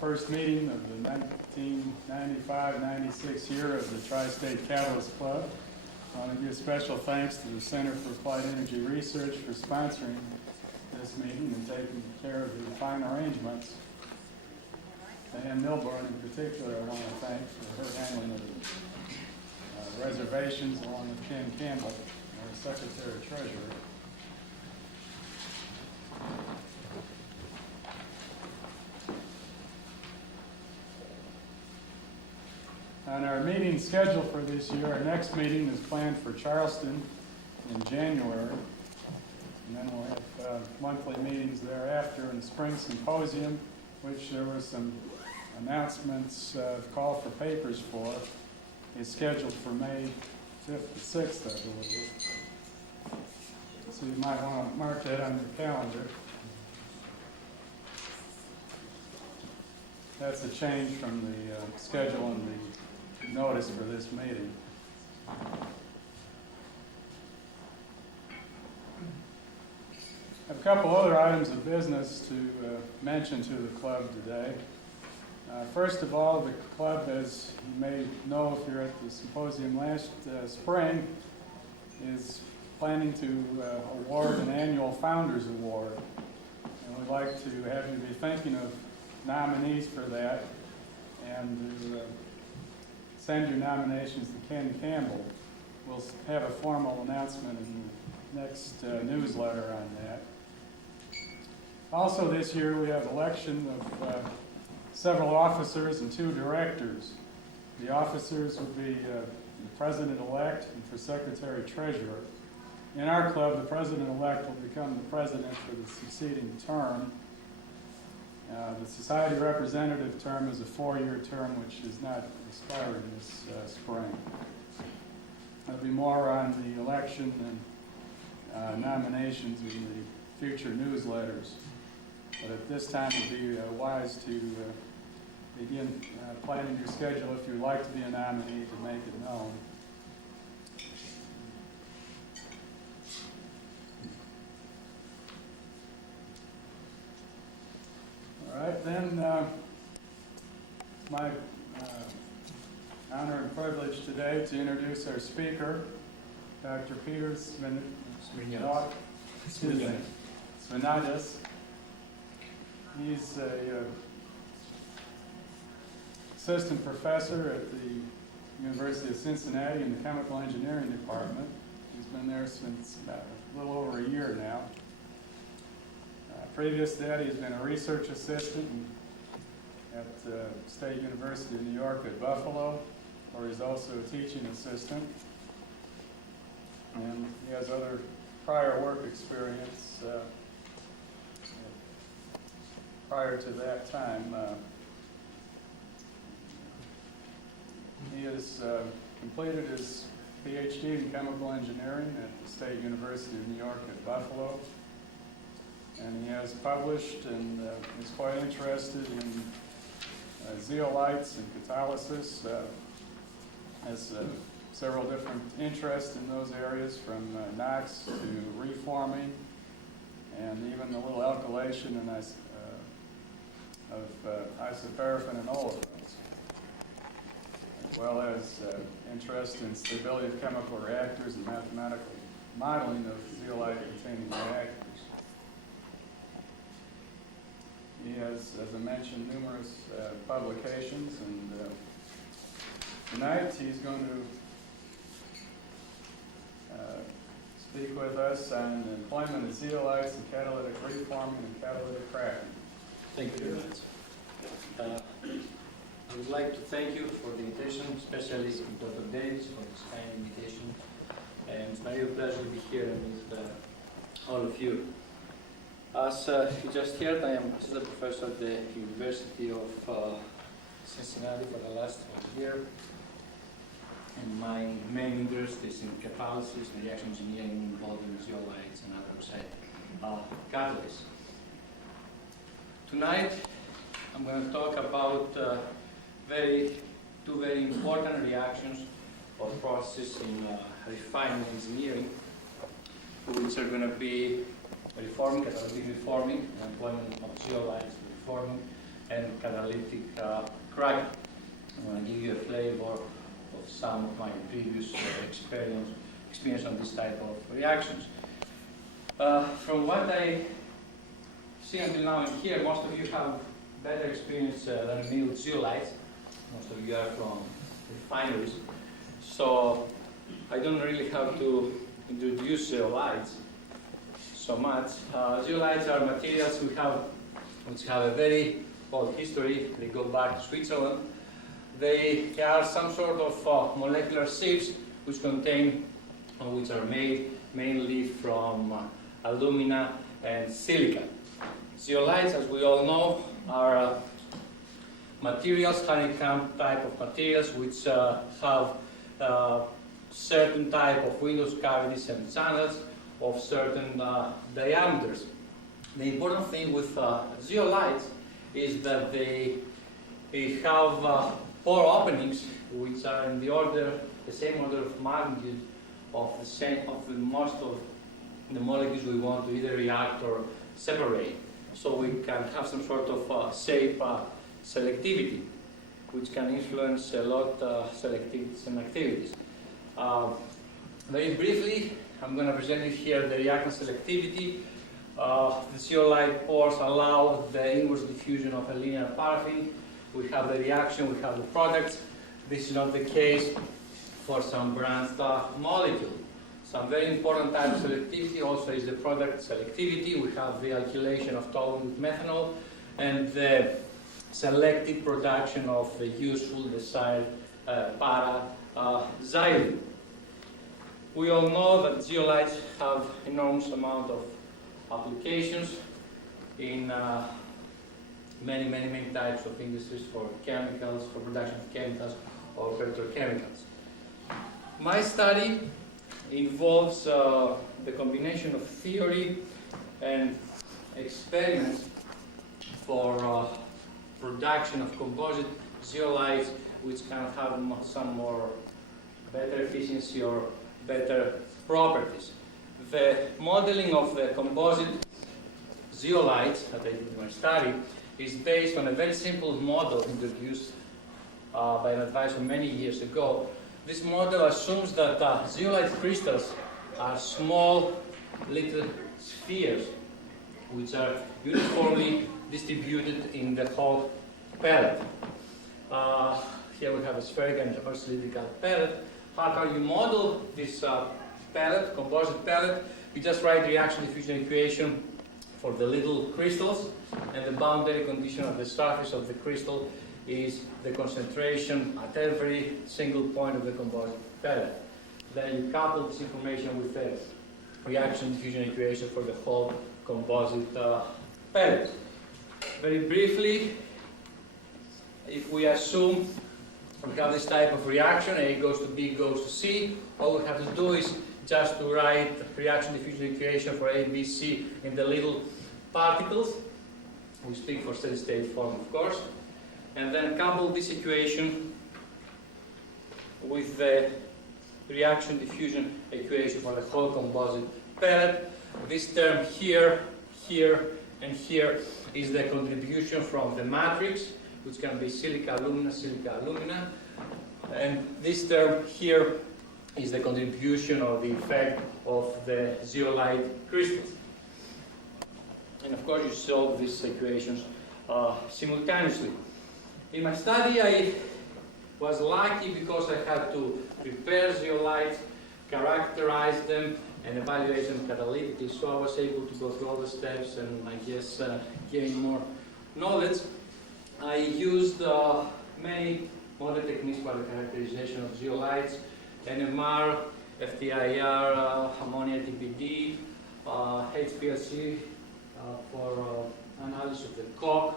first meeting of the 1995-96 year of the Tristates Club. I want to give special thanks to the Center for Applied Energy Research for sponsoring this meeting and taking care of the fine arrangements. Diane Milburn in particular I want to thank for her handling of the reservations, along with Ken Campbell, our Secretary-Treasurer. On our meeting schedule for this year, our next meeting is planned for Charleston in January. And then we'll have monthly meetings thereafter in the spring symposium, which there were some announcements, call for papers for, is scheduled for May 5th to 6th, I believe. So you might want to mark that on your calendar. That's a change from the schedule and the notice for this meeting. I have a couple other items of business to mention to the club today. First of all, the club, as you may know if you're at the symposium last spring, is planning to award an annual Founders Award. And we'd like to have you be thinking of nominees for that and to send your nominations to Ken Campbell. We'll have a formal announcement in the next newsletter on that. Also this year we have election of several officers and 2 directors. The officers would be the President-elect and for Secretary-Treasurer. In our club, the President-elect will become the President for the succeeding term. The Society Representative term is a 4-year term which is not expiring this spring. There'll be more on the election and nominations in the future newsletters. But at this time it would be wise to begin planning your schedule if you'd like to be a nominee to make it known. All right, then it's my honor and privilege today to introduce our speaker, Dr. Peter Smirniotis. He's an assistant professor at the University of Cincinnati in the Chemical Engineering Department. He's been there since about a little over a year now. Previous to that, he's been a research assistant at State University of New York at Buffalo, where he's also a teaching assistant. And he has other prior work experience prior to that time. He has completed his PhD in chemical engineering at the State University of New York at Buffalo. And he has published and is quite interested in zeolites and catalysis. Has several different interests in those areas, from NOx to reforming, and even the little alkylation and of isoparaffin and olefins, as well as interest in stability of chemical reactors and mathematical modeling of zeolite-containing reactors. He has, as I mentioned, numerous publications, and tonight he's going to speak with us on the employment of zeolites and catalytic reforming and catalytic cracking. Thank you very much. I would like to thank you for the invitation, especially Dr. Davis for this kind invitation. And it's my real pleasure to be here with all of you. As you just heard, I am assistant professor at the University of Cincinnati for the last year. And my main interest is in catalysis and reaction engineering involving zeolites and other catalysts. Tonight, I'm going to talk about two very important reactions or processes in refining engineering, which are going to be reforming, catalytic reforming, and employment of zeolites reforming, and catalytic cracking. I'm going to give you a flavor of some of my previous experience on this type of reactions. From what I see until now in here, most of you have better experience than me with zeolites. Most of you are from refineries. So I don't really have to introduce zeolites so much. Zeolites are materials which have a very old history. They go back to Switzerland. They are some sort of molecular sieves which are made mainly from alumina and silica. Zeolites, as we all know, are materials, honeycomb type of materials, which have certain type of windows, cavities, and channels of certain diameters. The important thing with zeolites is that they have pore openings which are in the same order of magnitude of most of the molecules we want to either react or separate. So we can have some sort of safe selectivity, which can influence a lot selectivities and activities. Very briefly, I'm going to present you here the reactant selectivity. The zeolite pores allow the inverse diffusion of a linear paraffin. We have the reaction, we have the products. This is not the case for some branched molecule. Some very important type of selectivity also is the product selectivity. We have the alkylation of toluene with methanol and the selective production of the useful desired para-xylene. We all know that zeolites have enormous amount of applications in many types of industries for chemicals, for production of chemicals or petrochemicals. My study involves the combination of theory and experiments for production of composite zeolites which can have some more better efficiency or better properties. The modeling of the composite zeolites that I did in my study is based on a very simple model introduced by an advisor many years ago. This model assumes that zeolite crystals are small little spheres which are uniformly distributed in the whole pellet. Here we have a spherical and a cylindrical pellet. How can you model this pellet, composite pellet? You just write reaction diffusion equation for the little crystals, and the boundary condition of the surface of the crystal is the concentration at every single point of the composite pellet. Then you couple this information with the reaction diffusion equation for the whole composite pellet. Very briefly, if we assume we have this type of reaction, A goes to B goes to C, all we have to do is just to write reaction diffusion equation for A, B, C in the little particles. We speak for steady state form, of course. And then couple this equation with the reaction diffusion equation for the whole composite pellet. This term here, here, and here is the contribution from the matrix, which can be silica, alumina. And this term here is the contribution or the effect of the zeolite crystals. And of course you solve these equations simultaneously. In my study I was lucky because I had to prepare zeolites, characterize them, and evaluate them catalytically, so I was able to go through all the steps and I guess gain more knowledge. I used many modern techniques for the characterization of zeolites, NMR, FTIR, ammonia TPD, HPLC for analysis of the coke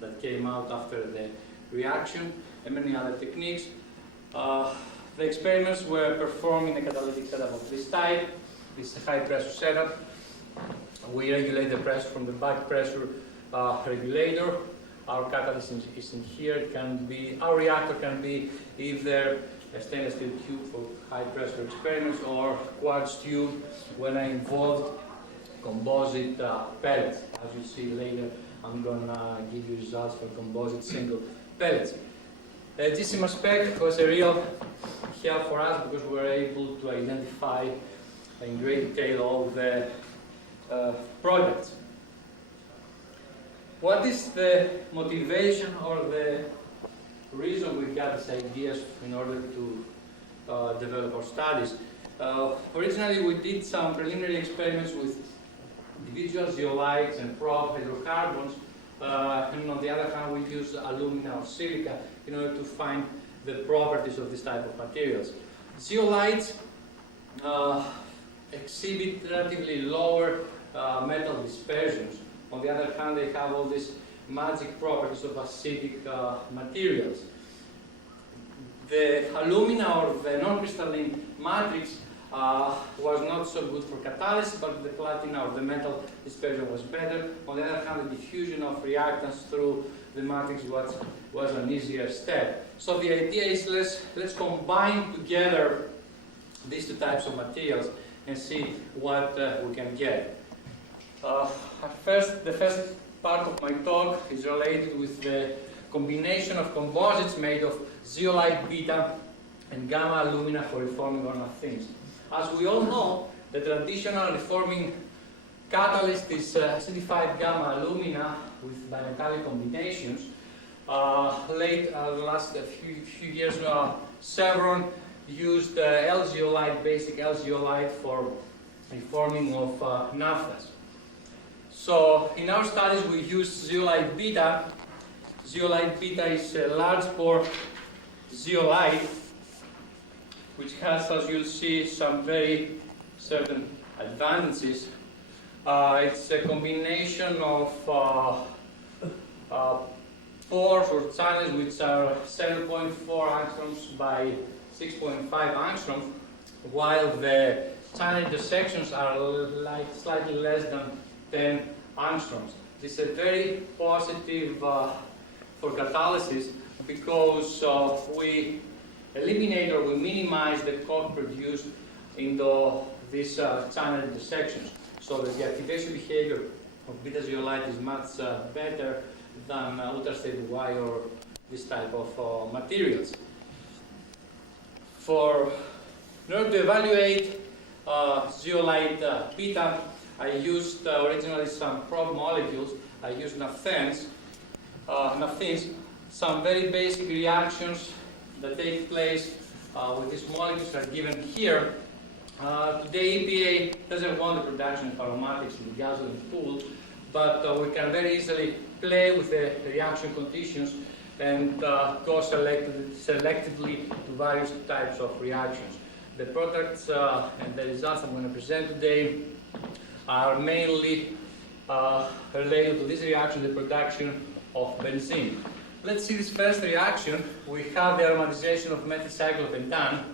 that came out after the reaction, and many other techniques. The experiments were performed in a catalytic setup of this type. This is a high pressure setup. We regulate the pressure from the back pressure regulator. Our catalyst is in here. It can be, our reactor can be either a stainless steel tube for high pressure experiments or quartz tube when I involved composite pellets, as you see later I'm gonna give you results for composite single pellets. GC spec was a real help for us because we were able to identify in great detail all the products. What is the motivation or the reason we got these ideas in order to develop our studies? Originally, we did some preliminary experiments with individual zeolites and probe hydrocarbons, and on the other hand, we use alumina or silica in order to find the properties of this type of materials. Zeolites exhibit relatively lower metal dispersions. On the other hand, they have all these magic properties of acidic materials. The alumina or the non-crystalline matrix was not so good for catalysis, but the platina or the metal dispersion was better. On the other hand, the diffusion of reactants through the matrix was an easier step. So the idea is let's combine together these two types of materials and see what we can get. The first part of my talk is related with the combination of composites made of zeolite beta and gamma alumina for reforming ornithines. As we all know, the traditional reforming catalyst is acidified gamma alumina with bimetallic combinations. The last few years, Chevron used L-zeolite, basic L-zeolite for reforming of naphthas. So in our studies we use zeolite beta. Zeolite beta is a large pore zeolite which has, as you'll see, some very certain advantages. It's a combination of pores or channels which are 7.4 angstroms by 6.5 angstroms, while the channel intersections are slightly less than 10 angstroms. This is very positive for catalysis because we eliminate or we minimize the coke produced in these channel intersections, so that the activation behavior of beta zeolite is much better than ultrastable Y or this type of materials. In order to evaluate zeolite beta, I used originally some probe molecules. I used naphthens, some very basic reactions that take place with these molecules are given here. Today EPA doesn't want the production of aromatics in the gasoline pool, but we can very easily play with the reaction conditions and go selectively to various types of reactions. The products and the results I'm going to present today are mainly related to this reaction, the production of benzene. Let's see this first reaction. We have the aromatization of methylcyclopentane,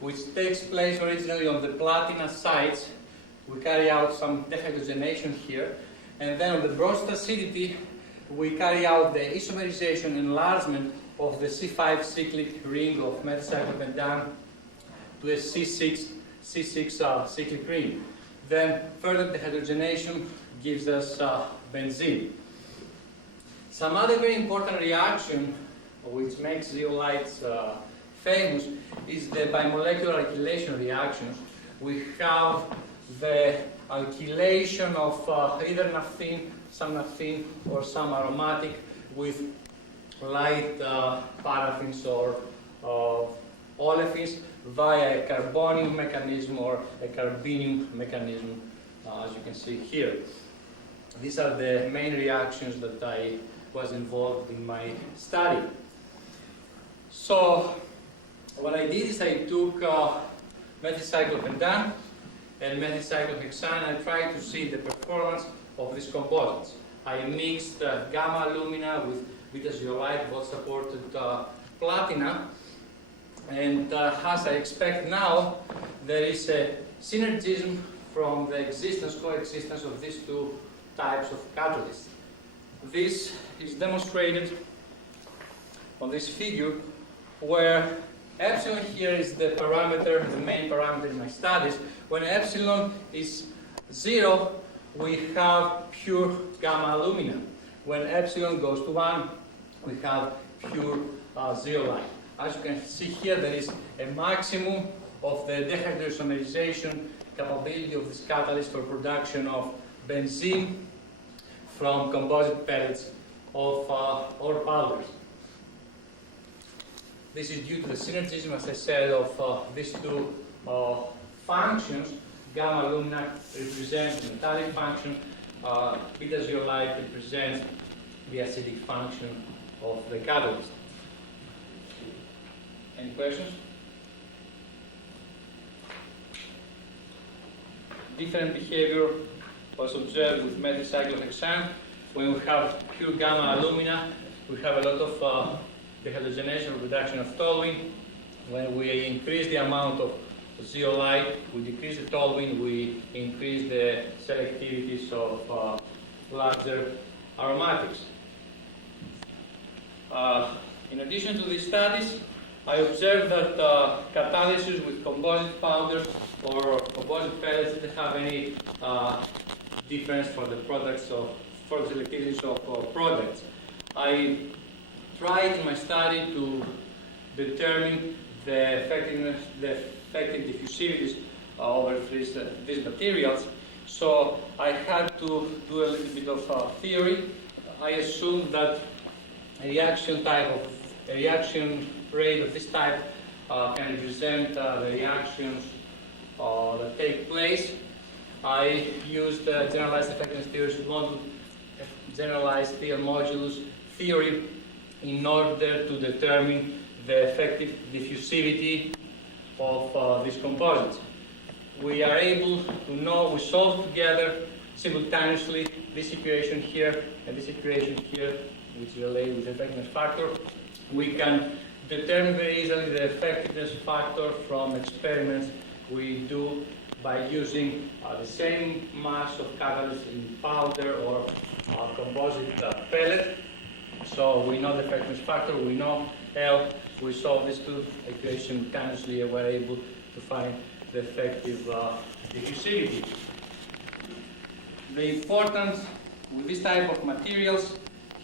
which takes place originally on the platina sites. We carry out some dehydrogenation here, and then on the process acidity, we carry out the isomerization enlargement of the C5 cyclic ring of methylcyclopentane to a C6 cyclic ring. Then further dehydrogenation gives us benzene. Some other very important reaction which makes zeolites famous is the bimolecular alkylation reactions. We have the alkylation of either naphthene, some naphthene, or some aromatic with light paraffins or olefins via a carbonium mechanism or a carbenium mechanism, as you can see here. These are the main reactions that I was involved in my study. So what I did is I took methylcyclopentane and methylcyclohexane and I tried to see the performance of these composites. I mixed gamma alumina with beta zeolite, both supported platina, and as I expect now, there is a synergism from the coexistence of these two types of catalysts. This is demonstrated on this figure where epsilon here is the parameter, the main parameter in my studies. When epsilon is 0, we have pure gamma alumina. When epsilon goes to 1, we have pure zeolite. As you can see here, there is a maximum of the dehydroisomerization capability of this catalyst for production of benzene from composite pellets of ore powders. This is due to the synergism, as I said, of these two functions. Gamma alumina represents the metallic function, beta zeolite represents the acidic function of the catalyst. Any questions? Different behavior was observed with methyl cyclohexane. When we have pure gamma alumina, we have a lot of dehydrogenation, reduction of toluene. When we increase the amount of zeolite, we decrease the toluene, we increase the selectivities of larger aromatics. In addition to these studies, I observed that catalysis with composite powders or composite pellets didn't have any difference for the products for the selectivities of products. I tried in my study to determine the effective diffusivities over these materials. So I had to do a little bit of theory. I assumed that a reaction rate of this type can represent the reactions that take place. I used generalized effectiveness theory, generalized Thiel modulus theory, in order to determine the effective diffusivity of these composites. We are able to know, we solve together simultaneously this equation here and this equation here, which is related with the effectiveness factor. We can determine very easily the effectiveness factor from experiments we do by using the same mass of catalyst in powder or composite pellet. So we know the effectiveness factor, we know L, we solve these two equations simultaneously and we're able to find the effective diffusivity. The importance with this type of materials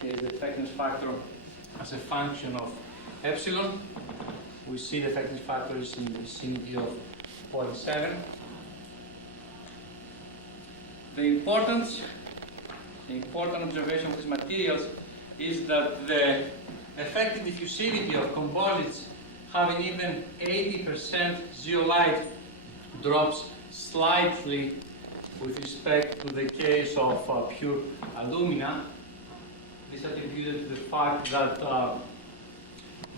is the effectiveness factor as a function of epsilon. We see the effectiveness factor is in the vicinity of 0.7. The important observation of these materials is that the effective diffusivity of composites having even 80% zeolite drops slightly with respect to the case of pure alumina. This is attributed to the fact that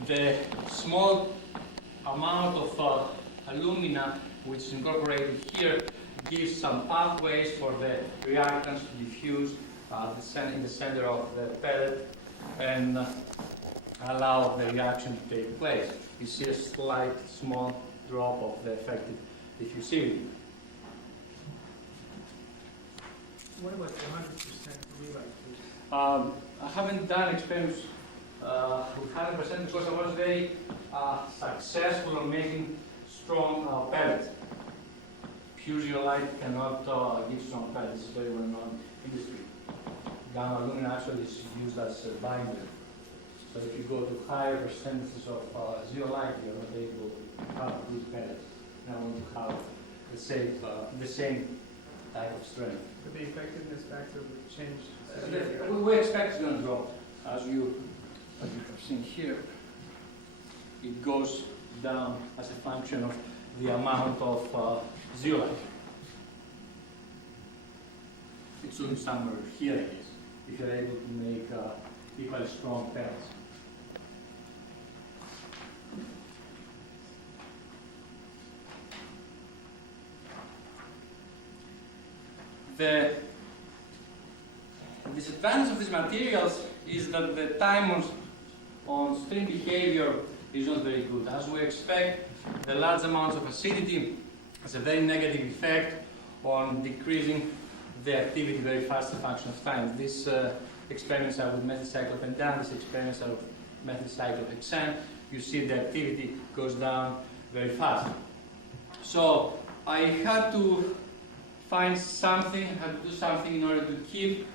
the small amount of alumina which is incorporated here gives some pathways for the reactants to diffuse in the center of the pellet and allow the reaction to take place. You see a slight, small drop of the effective diffusivity. What about the 100% zeolite? I haven't done experiments with 100% because I was very successful on making strong pellets. Pure zeolite cannot give strong pellets. It's very well known industry. Gamma alumina actually is used as a binder. So if you go to higher percentages of zeolite, you're not able to have good pellets. Now you have the same type of strength. But the effectiveness factor would change. We expect it's going to drop. As you have seen here, it goes down as a function of the amount of zeolite. It's soon somewhere here, I guess, if you're able to make equally strong pellets. The disadvantage of these materials is that the time on stream behavior is not very good. As we expect, the large amounts of acidity has a very negative effect on decreasing the activity very fast as a function of time. These experiments are with methyl cyclopentane, these experiments are with methyl cyclohexane. You see the activity goes down very fast. So I had to find something, have to do something in order to keep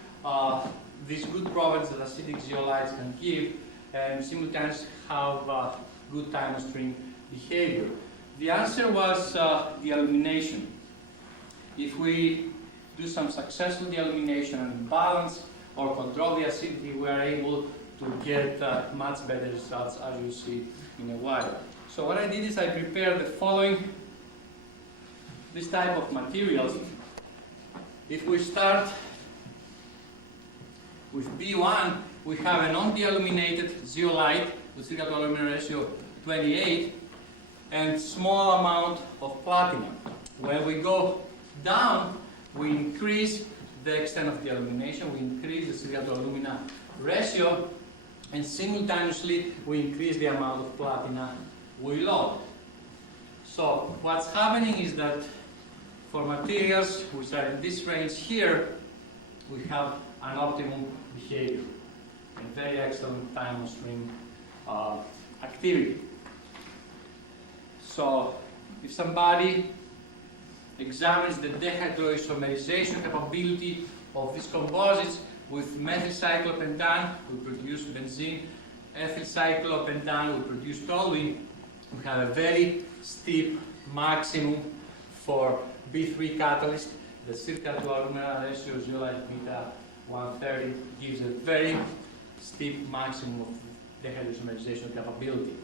these good properties that acidic zeolites can give, and simultaneously have good time of stream behavior. The answer was dealumination. If we do some successful dealumination and balance or control the acidity, we are able to get much better results, as you'll see in a while. So what I did is I prepared the following, this type of materials. If we start with B1, we have a non-dealuminated zeolite with silicate to aluminum ratio 28 and small amount of platinum. When we go down, we increase the extent of dealumination, we increase the silicate to alumina ratio, and simultaneously we increase the amount of platina we load. So what's happening is that for materials which are in this range here, we have an optimum behavior and very excellent time of stream activity. So if somebody examines the dehydroisomerization capability of these composites, with methyl cyclopentane we produce benzene, ethyl cyclopentane we produce toluene. We have a very steep maximum for B3 catalyst. The silicate to alumina ratio zeolite beta 130 gives a very steep maximum of dehydroisomerization capability.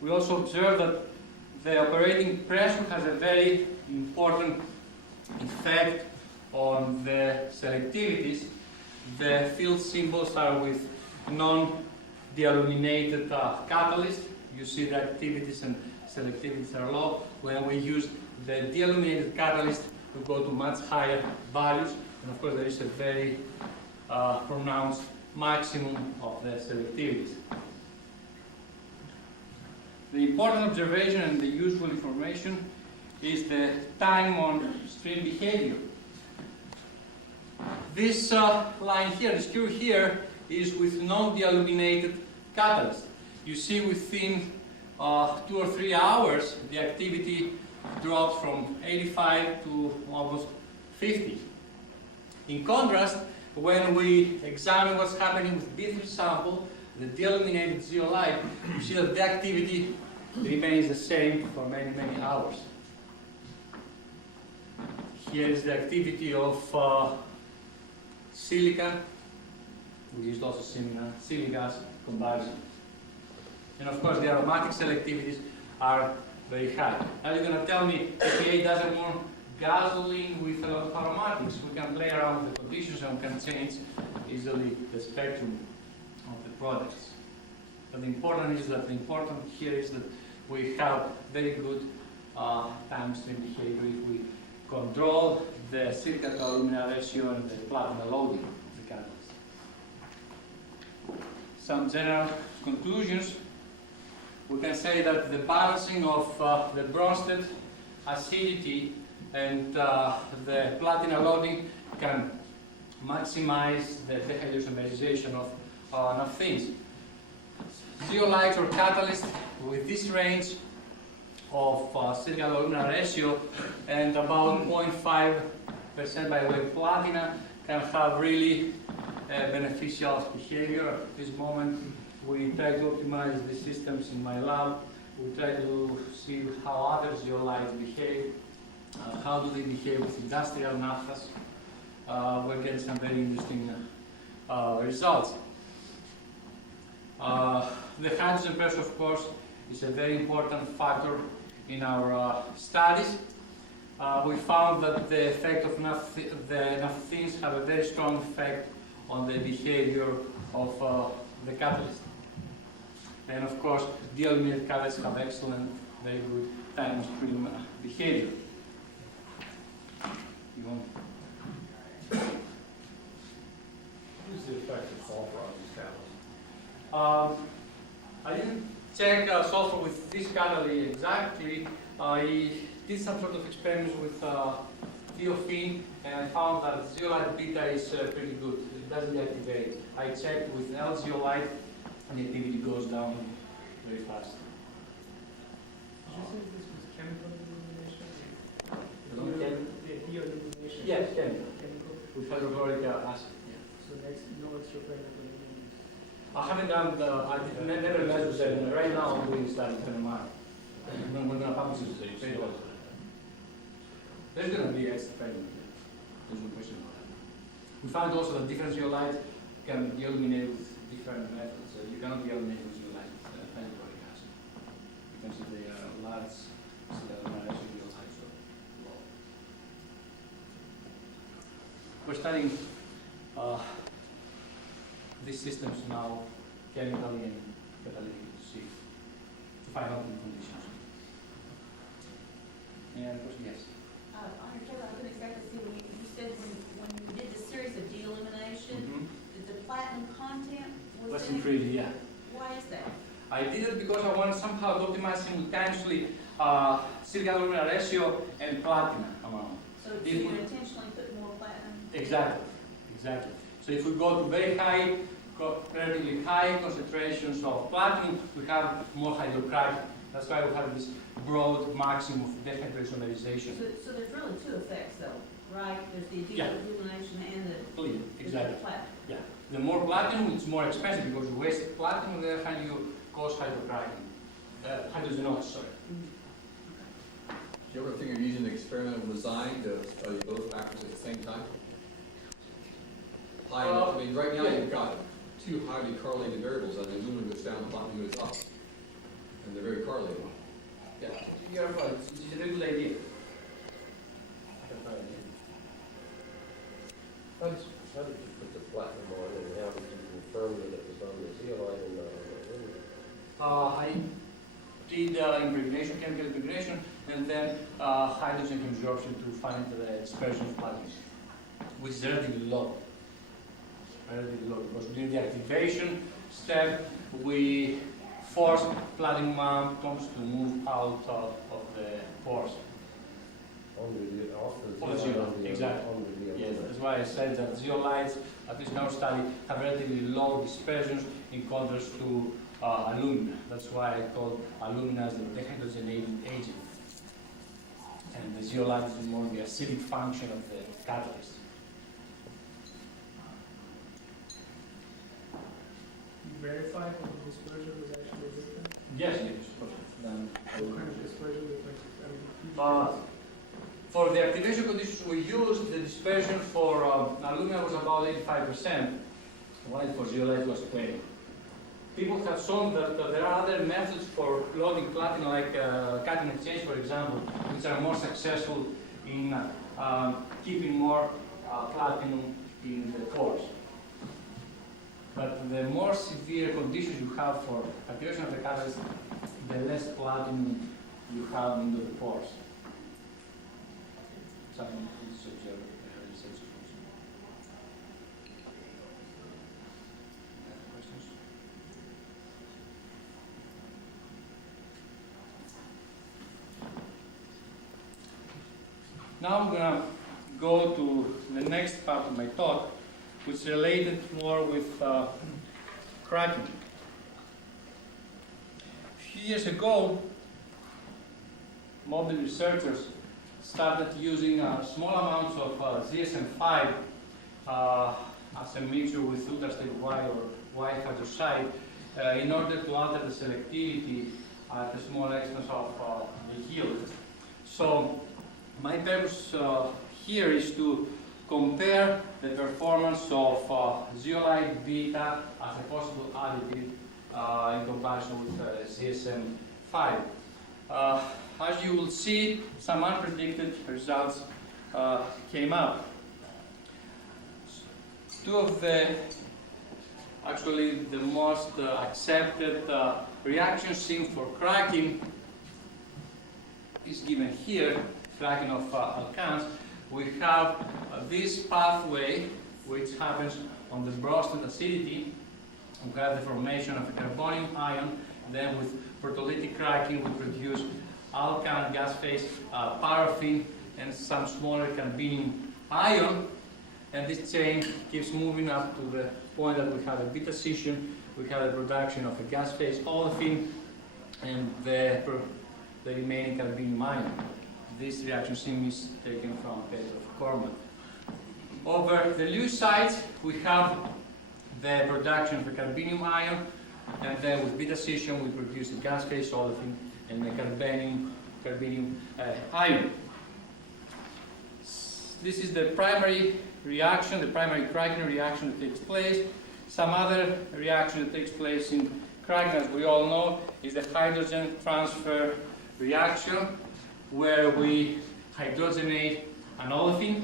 We also observe that the operating pressure has a very important effect on the selectivities. The field symbols are with non-dealuminated catalyst. You see the activities and selectivities are low. When we use the dealuminated catalyst, we go to much higher values, and of course there is a very pronounced maximum of the selectivities. The important observation and the useful information is the time on stream behavior. This line here, this curve here, is with non-dealuminated catalyst. You see within 2 or 3 hours, the activity drops from 85 to almost 50. In contrast, when we examine what's happening with B3 sample, the dealuminated zeolite, you see that the activity remains the same for many, many hours. Here is the activity of silica. We used also silica comparison. And of course, the aromatic selectivities are very high. Now you're going to tell me EPA doesn't want gasoline with a lot of aromatics. We can play around with the conditions and we can change easily the spectrum of the products. But the important here is that we have very good time stream behavior if we control the silicate to alumina ratio and the platinum loading of the catalyst. Some general conclusions. We can say that the balancing of the Bronsted acidity and the platina loading can maximize the dehydroisomerization of enough things. Zeolites or catalyst with this range of silicate to alumina ratio and about 0.5% by way of platina can have really beneficial behavior. At this moment, we try to optimize the systems in my lab. We try to see how other zeolites behave, how do they behave with industrial naphthas. We're getting some very interesting results. The hydrogen pressure, of course, is a very important factor in our studies. We found that the effect of naphthins have a very strong effect on the behavior of the catalyst. And of course, dealuminated catalysts have excellent, very good time stream behavior. What is the effect of sulfur on these catalysts? I didn't check sulfur with this catalyst exactly. I did some sort of experiments with thiophene and I found that zeolite beta is pretty good. It doesn't deactivate. I checked with L zeolite and the activity goes down very fast. you say this was chemical elimination? Chemical? The de-elimination? Yes, chemical. Chemical? With hydrochloric acid. Yeah. So next, no extra chemical is used. I haven't done the, I never measured them. Right now I'm doing study for the mark. We're going to publish it today. There's going to be extra payment. There's no question about that. We found also that different zeolites can be eliminated with different methods. You cannot be eliminated with zeolite with hydrochloric acid. Because they are large, so they are not actually zeolites or low. We're studying these systems now chemically and catalytically to see, to find out the conditions. And yes. Understood, I couldn't exactly see when you said when you did the series of de-elimination, that the platinum content was Less in than it? 3D, yeah. Why is that? I did it because I wanted somehow to optimize simultaneously silicon aluminum ratio and platinum amount. So you intentionally put more platinum? Exactly, exactly. So if we go to very high, relatively high concentrations of platinum, we have more hydrocracking. That's why we have this broad maximum of dehydroisomerization. So there's really two effects though, right? There's the Yeah. de-elimination and the Exactly. platinum. Yeah. The more platinum, it's more expensive because you waste platinum, on the other hand, you cause hydrocracking. Hydrogenosis, sorry. Do you ever think of using experimental design to study both factors at the same time? I mean, right now you've got two highly correlated variables, and the aluminum goes down, the platinum goes up. And they're very correlated. Yeah, you're right. It's a very good idea. How did you put the platinum on, and how did you confirm that it was on the zeolite and not on the aluminum? I did impregnation, chemical impregnation, and then hydrogen absorption to find the dispersion of platinum, which is relatively low. Relatively low, because during the activation step, we force platinum atoms to move out of the pores. Off the On the zeolite, zeolite, exactly. on the Yes, aluminum. that's why I said that zeolites, at least in our study, have relatively low dispersions in contrast to alumina. That's why I call alumina as the dehydrogenating agent. And the zeolite is more the acidic function of the catalyst. You verified when the dispersion was actually different? Yes, yes. Then, What kind of dispersion difference? I mean, for the activation conditions we used, the dispersion for alumina was about 85%, while for zeolite was 20%. People have shown that there are other methods for loading platinum, like cation exchange, for example, which are more successful in keeping more platinum in the pores. But the more severe conditions you have for activation of the catalyst, the less platinum you have into the pores. Something is observed research also. Questions? Now I'm going to go to the next part of my talk, which is related more with cracking. A few years ago, mobile researchers started using small amounts of ZSM5 as a mixture with ultrastable white or white hydroxide in order to alter the selectivity at a small expense of the yield. So my purpose here is to compare the performance of zeolite beta as a possible additive in comparison with ZSM5. As you will see, some unpredicted results came up. Two of the, actually the most accepted reactions seen for cracking is given here, cracking of alkanes. We have this pathway which happens on the Bronsted acidity. We have the formation of a carbonium ion, then with protolytic cracking we produce alkane gas phase paraffin and some smaller carbenium ion, and this chain keeps moving up to the point that we have a beta scission, we have the production of a gas phase olefin, and the the remaining carbenium ion. This reaction scheme is taken from a paper of Corman. Over the Lewis side, we have the production of the carbenium ion, and then with beta scission, we produce the gas phase olefin and the carbenium ion. This is the primary reaction, the primary cracking reaction that takes place. Some other reaction that takes place in cracking, as we all know, is the hydrogen transfer reaction, where we hydrogenate an olefin.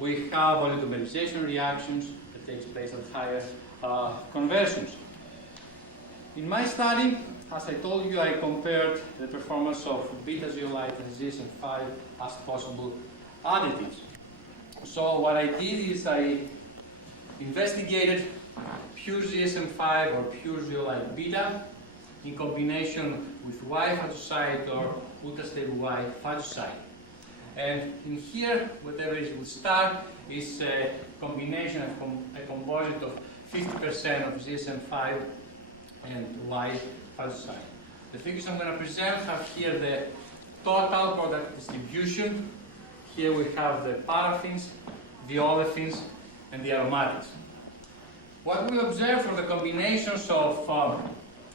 We have oligomerization reactions that takes place at higher conversions. In my study, as I told you, I compared the performance of beta zeolite and ZSM5 as possible additives. So what I did is I investigated pure ZSM5 or pure zeolite beta in combination with Y phagosite or ultra-stable Y phagosite. And in here, whatever it will start is a combination of a composite of 50% of ZSM5 and Y phagosite. The figures I'm going to present have here the total product distribution. Here we have the paraffins, the olefins, and the aromatics. What we observe for the combinations of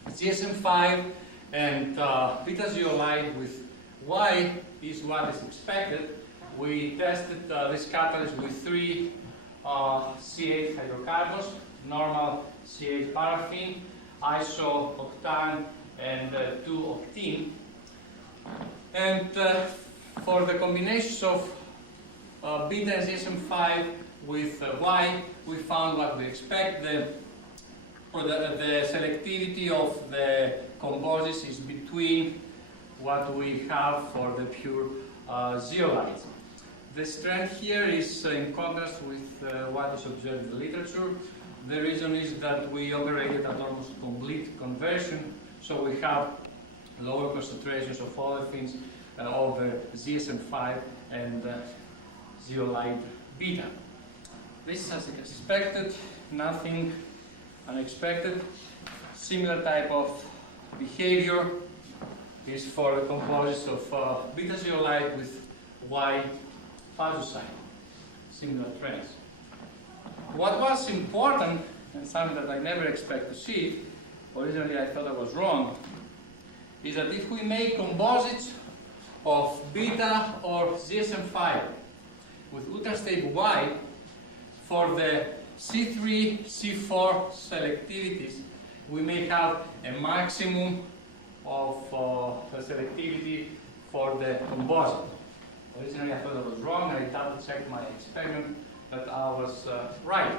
ZSM5 and beta zeolite with Y is what is expected. We tested this catalyst with 3 C8 hydrocarbons, normal C8 paraffin, iso-octane, and 2-octene. And for the combinations of beta and ZSM5 with Y, we found what we expect. The selectivity of the composites is between what we have for the pure zeolites. The strength here is in contrast with what is observed in the literature. The reason is that we operated at almost complete conversion, so we have lower concentrations of olefins over ZSM5 and zeolite beta. This is as expected, nothing unexpected. Similar type of behavior is for the composites of beta zeolite with Y phagosite. Similar trends. What was important, and something that I never expect to see, originally I thought I was wrong, is that if we make composites of beta or ZSM5 with ultra-stable Y, for the C3, C4 selectivities, we may have a maximum of the selectivity for the composite. Originally I thought I was wrong. I double-checked my experiment that I was right.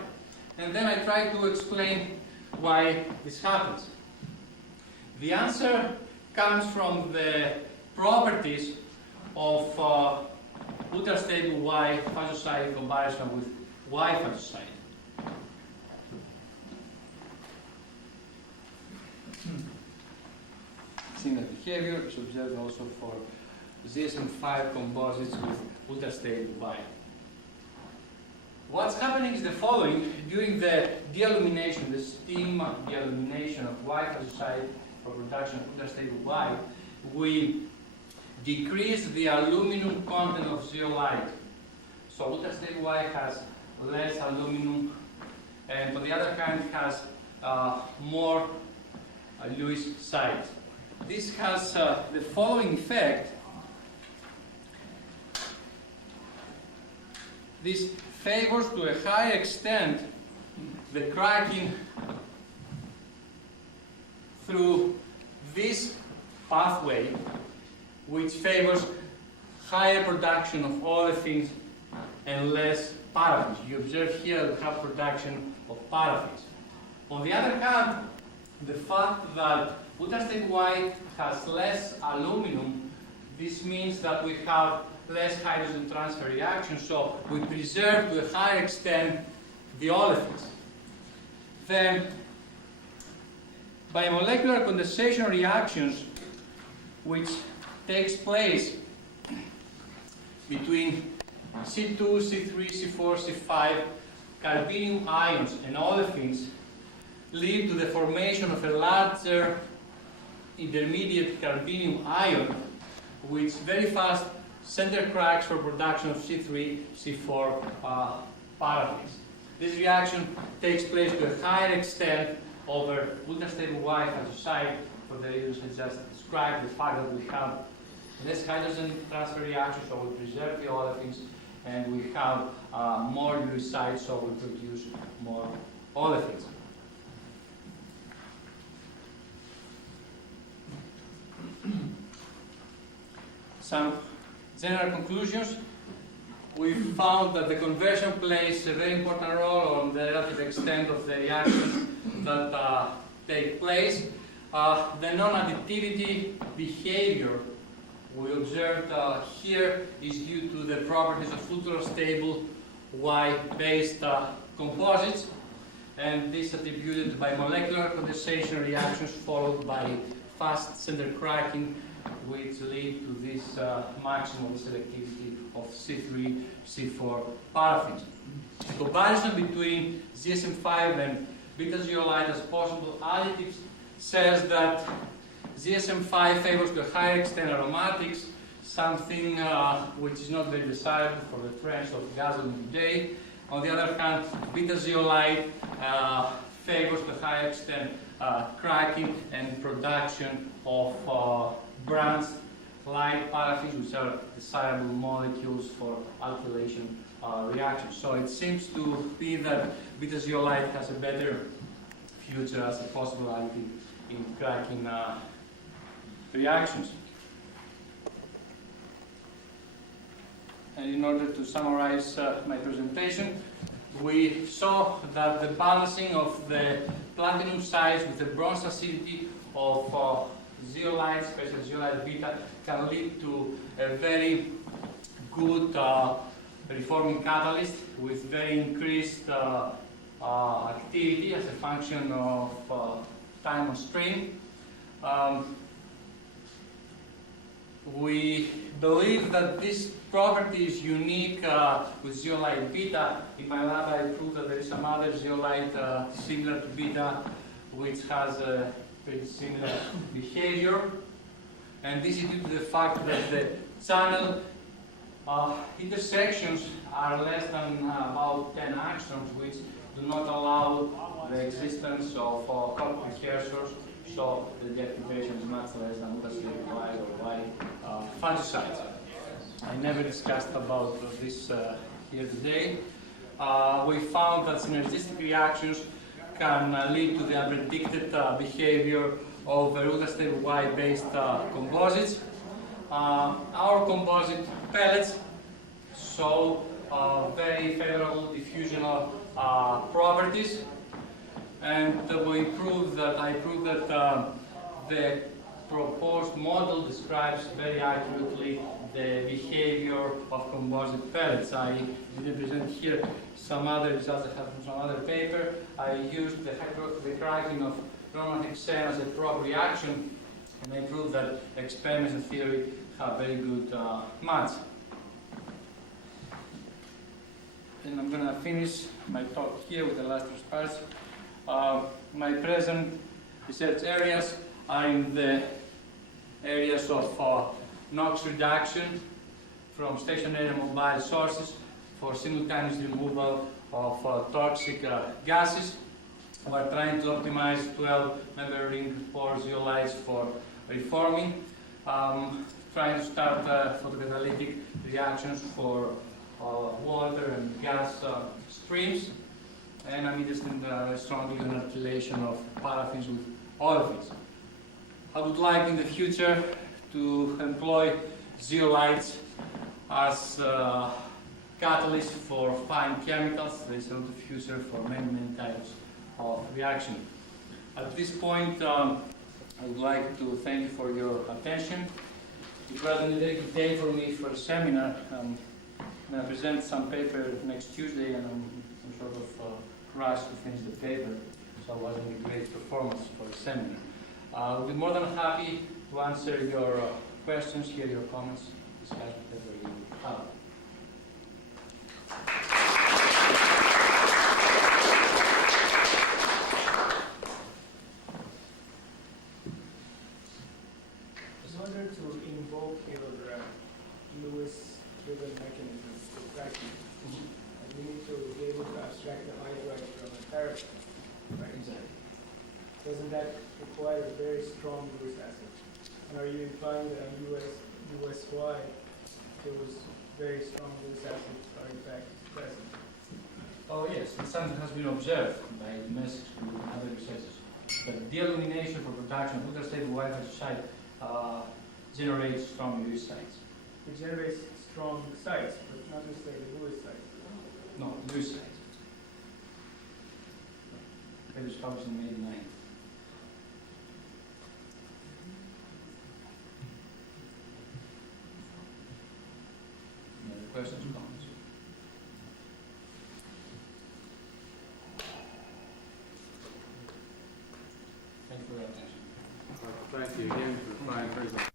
And then I tried to explain why this happens. The answer comes from the properties of ultra-stable Y phagosite in comparison with Y phagosite. Similar behavior is observed also for ZSM5 composites with ultra-stable Y. What's happening is the following. During the dealumination, the steam dealumination of Y phagosite for production of ultra-stable Y, we decrease the aluminum content of zeolite. So ultra-stable Y has less aluminum, and on the other hand has more Lewis sides. This has the following effect. This favors to a high extent the cracking through this pathway, which favors higher production of olefins and less paraffins. You observe here we have production of paraffins. On the other hand, the fact that ultra-stable Y has less aluminum, this means that we have less hydrogen transfer reaction, so we preserve to a higher extent the olefins. Then, by molecular condensation reactions, which takes place between C2, C3, C4, C5, carbenium ions and olefins lead to the formation of a larger intermediate carbonium ion, which very fast center cracks for production of C3, C4 paraffins. This reaction takes place to a higher extent over ultra-stable white hydroxide for the reasons I just described, the fact that we have less hydrogen transfer reaction, so we preserve the olefins, and we have more uricide, so we produce more olefins. Some general conclusions. We found that the conversion plays a very important role on the relative extent of the reactions that take place. The non-additivity behavior we observed here is due to the properties of ultra-stable Y-based composites, and this attributed by molecular condensation reactions followed by fast center cracking, which lead to this maximum selectivity of C3, C4 paraffins. The comparison between ZSM5 and beta zeolite as possible additives says that ZSM5 favors to a higher extent aromatics, something which is not very desirable for the trends of gasoline today. On the other hand, beta zeolite favors to a higher extent cracking and production of branched light paraffins, which are desirable molecules for alkylation reactions. So it seems to be that beta zeolite has a better future as a possible additive in cracking reactions. And in order to summarize my presentation, we saw that the balancing of the platinum size with the bronze acidity of zeolites, especially zeolite beta, can lead to a very good reforming catalyst with very increased activity as a function of time on stream. We believe that this property is unique with zeolite beta. In my lab I proved that there is some other zeolite similar to beta which has a pretty similar behavior, and this is due to the fact that the channel intersections are less than about 10 angstroms, which do not allow the existence of coupled precursors, so the deactivation is much less than ultra-stable Y or Y fungicides. I never discussed about this here today. We found that synergistic reactions can lead to the unpredicted behavior of ultra-stable Y-based composites. Our composite pellets show very favorable diffusional properties, and I proved that the proposed model describes very accurately the behavior of composite pellets. I didn't present here some other results I have from some other paper. I used the cracking of bromhexane as a probe reaction, and I proved that experiments and theory have very good match. And I'm going to finish my talk here with the last response. My present research areas are in the areas of NOx reduction from stationary and mobile sources for simultaneous removal of toxic gases. We're trying to optimize 12 member ring pore zeolites for reforming. Trying to start photocatalytic reactions for water and gas streams. And I'm interested in the strong alkylation of paraffins with olefins. I would like in the future to employ zeolites as catalysts for fine chemicals. There is a lot of future for many types of reaction. At this point, I would like to thank you for your attention. It was a very good day for me for a seminar. I'm going to present some paper next Tuesday, and I'm sort of rushed to finish the paper, so it wasn't a great performance for the seminar. I'll be more than happy to answer your questions, hear your comments, discuss whatever you have. order to invoke your Lewis-driven mechanism to practice, you need to be able to abstract the hydride from a paragraph, right? Exactly. Doesn't that require a very strong Lewis acid? And are you implying that on USY, those very strong Lewis acids are in fact present? Oh yes, and something has been observed by the message group and other researchers. But dealumination for production of ultra-stable Wi-Fi site generates strong Lewis sites. It generates strong sites, but not necessarily Lewis sites. No, Lewis sites. It was published in May 9th. Any other questions or comments? Thank you for your attention. Thank you again for the fine presentation.